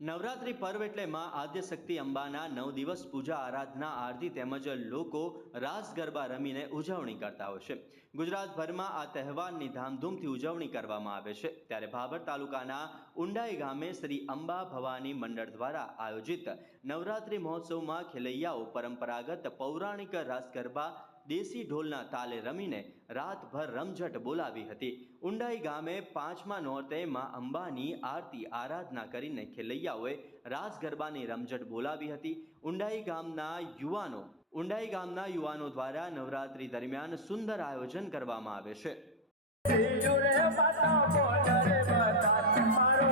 નવરાત્રિ પર્વ એટલે માં આદ્યશક્તિ અંબાના નવ દિવસ પૂજા, આરાધના, આરતી તેમજ લોકો રાસ ગરબા રમીને ઉજવણી કરતા હોય છે. ગુજરાતભરમાં આ તહેવારની ધામધૂમથી ઉજવણી કરવામાં આવે છે. ત્યારે ભાભર તાલુકાના ઉંડાઈ ગામે શ્રી અંબા ભવાની મંડળ દ્વારા આયોજિત નવરાત્રિ મહોત્સવમાં ખેલૈયાઓ પરંપરાગત પૌરાણિક રાસ ગરબા દેશી ઢોલના તાલે રમીને રાતભર રમઝટ બોલાવી હતી. ઊંડાઈ ગામે પાંચમા નોરતે માં અંબાની આરતી આરાધના કરીને ખેલૈયાઓએ રાસ ગરબાની રમઝટ બોલાવી હતી. ઊંડાઈ ગામના યુવાનો, ઊંડાઈ ગામના યુવાનો દ્વારા નવરાત્રી દરમિયાન સુંદર આયોજન કરવામાં આવે છે. મારો